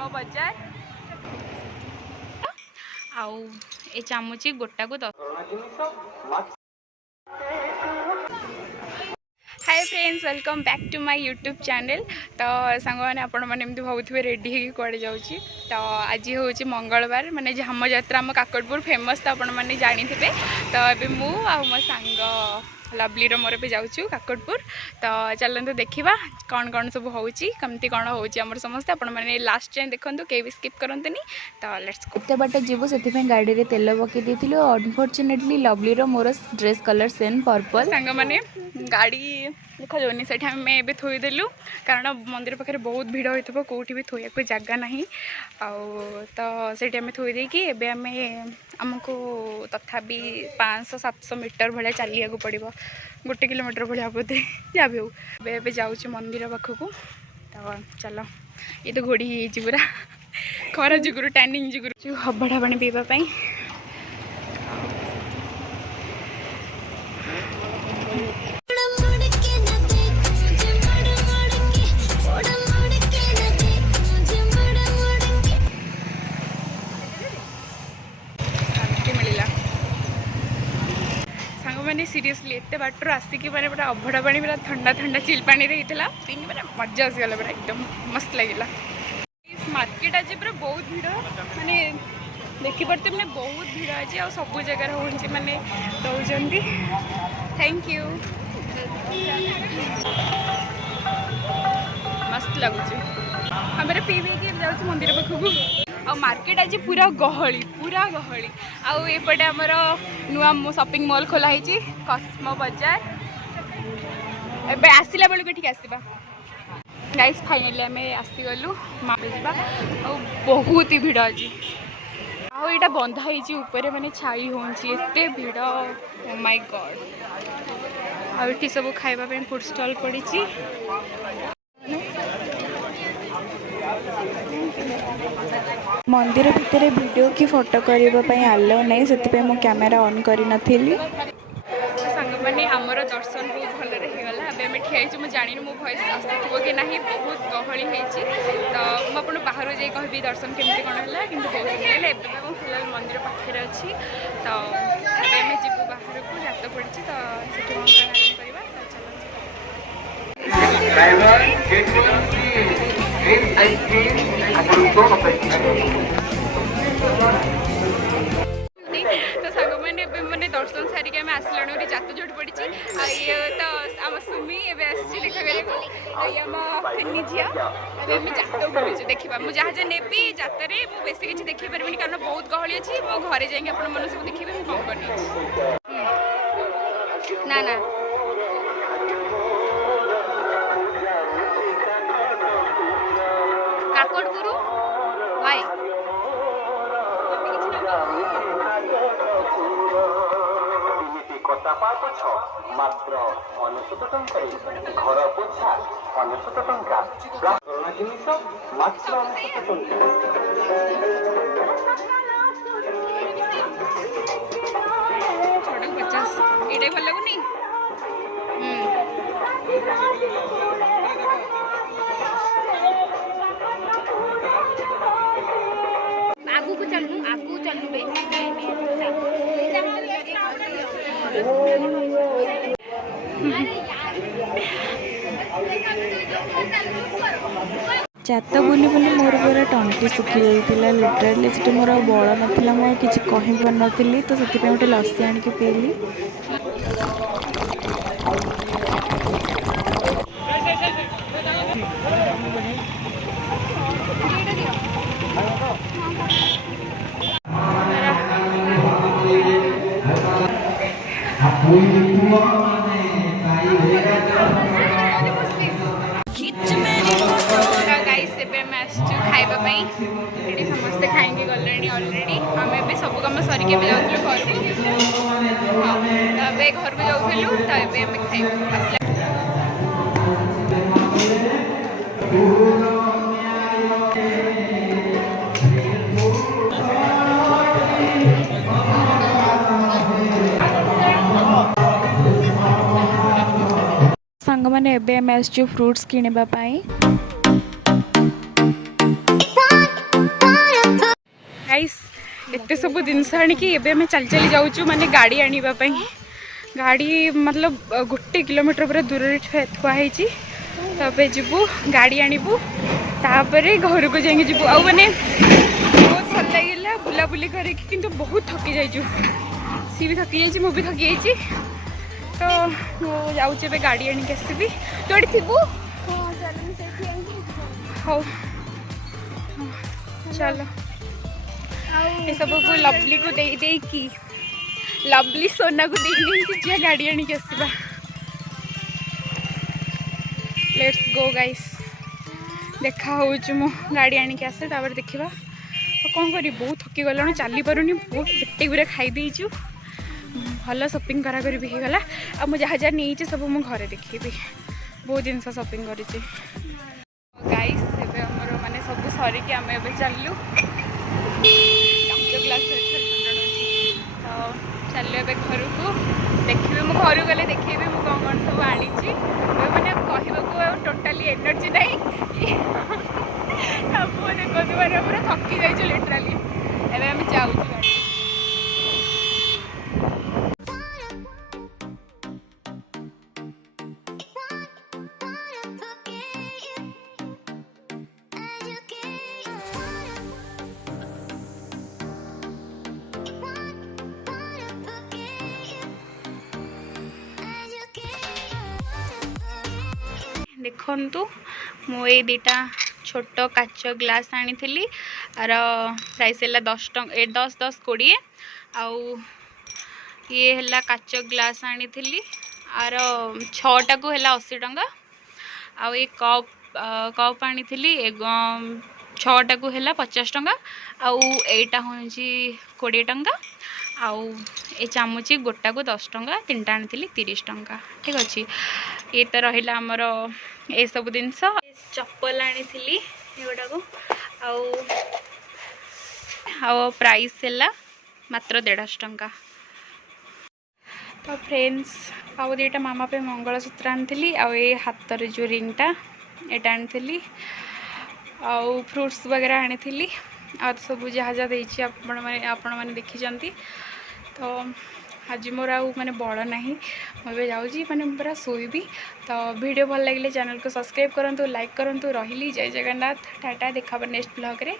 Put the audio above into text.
कस्मो बजार आउ ए चामुची गोटा को 10। Hi friends welcome back to my YouTube channel. तो सांग मैंने आपण मैंने एमती भावुवे रेडी होगी कड़े जाऊँगी। तो आज हूँ मंगलवार माने झाम यात्रा आम काकटपुर फेमस तो आपण मैंने जानी थे। तो ये मु आ मो सांग लवलीर मोर भी जाऊँ काकटपुर। तो चलते देखा कौन कौन सब होमती कौन होमर समस्ते आपण मैंने लास्ट जाए देखूँ कहीं भी स्किप करते। तो लेट्स गो। एत बाट जीवु से गाड़ी में तेल पकई देती। अनफॉर्चुनेटली लवलीर मोर ड्रेस कलर सेम पर्पल सांग मैंने गाड़ी देखा जाऊनी से आम ए थोदेलु कारण मंदिर पाखे बहुत भिड़ हो कौटी भी थोड़ा जगह ना तो से आम थोदेकी आमको तथापि 500-700 मीटर भाया चलिया पड़ो 1 किलोमीटर भाया बोधे जहाँ भी हो जाऊँ मंदिर पाखक। तो चलो ये तो घोड़ी हो पूरा खरा जुगुरु टैनिंग जुगुरु हबड़ा पानी पीवाई मैंने सीरियसली एत बाटर आसिक मैंने पूरा अभड़ा पानी पूरा ठंडा ठंडा चिल पानी होता पीनी मैंने मजा आसगला पूरा एकदम मस्त लगे। मार्केट आज पूरा बहुत भीड़ माने देखिपे मैंने बहुत भीड़ आज आ सब जगार हो मैंने दौरान। थैंक यू मस्त लगुच हमारे पी जाऊँ मंदिर पाखक। आ मार्केट आज पूरा गहली आउ एपटे आमर नुआ शॉपिंग मॉल खोलाई कस्मो बजार एबे आसिला बेलू ठीक आसवा गाइस फाइनली आम आसीगलु जा बहुत ही भीड़ आज आईटा बंधा ऊपर माने छाई होते भीड़। ओ माय गॉड आठी सब खाइबा फूड स्टॉल पड़ी। मंदिर भितर वीडियो की फोटो करने आलो नहीं से मो कैमेरा ऑन करी नथिली। सांग मैंने आमर दर्शन बहुत भल होगा आम ठिया जानी मो भॉइस आसो कि ना बहुत गहली होती। तो मुझे बाहर जाए कहि दर्शन केमती कौन है कि बहुत फिलहाल मंदिर पाखे अच्छी। तो आम जीव बाहर को जात पड़ी तो तो सांग मैंने मैंने दर्शन सारिक आम आसलु जात जोट पड़ी। ये तो आम सुमी एवं देखा करनी झी आम जात बुलूँ देखा मुझे जहाँ जहाँ नेबी जात बेस किसी देखी पारि कारण बहुत गहली अच्छी मो घरे जाकि आप सब देखिए मुझे कौन कर ना ना काकटपुर वाई मात्र 99 टंका घर पोछा 99 टंका पुराना जिनिस मात्र 99 टंका 50 एटा भल लगुनी। आगू को चलू बे जात बुली बुली मोर पूरा टंटी सुखी जाइए लिटराली से मोर बल नाला मुझे किसी कही पार नी तो से गोटे लस्सी आणिक पीली। खाइबापी समस्ते खाई गले अलरेडी आम ए सब कम सरिके जाऊँ घर घर को जाऊँ तो ये खाई सांग मैंने फ्रुट्स किणवाई गाइस एते सब जिनस आनिकी एबे आम चली चली जाऊँ माने गाड़ी आने गाड़ी मतलब 1 किलोमीटर पूरा दूर थुआई तबे जीवु गाड़ी आणबू तापरे घर को जाइए जीवु आ माने बहुत भल लगे बुलाबुली करके किंतु बहुत थकी जाइछु सी भी थकी जाइए मुझे थकी जाइए तो जाऊँ गाड़ी आणिक आसबि तू एटी थी हौ चलो ये सब को लवली को दे की लवली सोना को दे जी गाड़ी आणिक आसवा लेट्स गो गाइस देखा हूँ मु गाड़ी आणिक आसे तापर देखा कौन करी बहुत थकी गलु चली पारुनी बहुत पेटे गुरा खाई देचु भल शॉपिंग करा करी भी गला आ मु जहाँ जहाँ नहीं सब मु घरे देखी बहुत जिन शॉपिंग कर गाइस एबे हमर माने सब सरिकी आम एबे चललु ग्लास तो चलो ए घर को देखिए मु घर गले देखी मु कौन कौन सब आनी मैंने कहवा टोटाली एनर्जी नहीं कहते पूरा थकी जाइए लिटराली एवं आम जाऊँ देखु मुझे दीटा छोट काच ग्लास आनी आर प्राइस है 10 टंका 10 20 आउ ये है काच ग्लास आनी आर 6टा को है 80 टंका आउ ये कप आनी 6टा को है 50 टंका आउ एटा हूँ 20 टंका आउ ये चामच गोटा को 10 टंका 3टा आनी 30 टंका ठीक अच्छे ये तो रहा आमर ये सब जिनस चप्पल आनी एगुड़ा को आउ प्राइस है मात्र 150 टंका तो फ्रेंड्स आउ दीटा मामा पे मंगलसूत्र आनी आउ ये हाथ जो रिंगटा यहाँ आनी आउ फ्रूट्स वगैरह आनी आ सब जहाँ जहाँ देती आपण मैंने देखी तो आज मोर आउ माने बड़ ना मुझे जाऊँगी माने पूरा शोबी तो वीडियो भल लगे चैनल को सब्सक्राइब करूँ लाइक करूँ रही जय जगन्नाथ टाटा देखा नेक्स्ट ब्लॉग रे।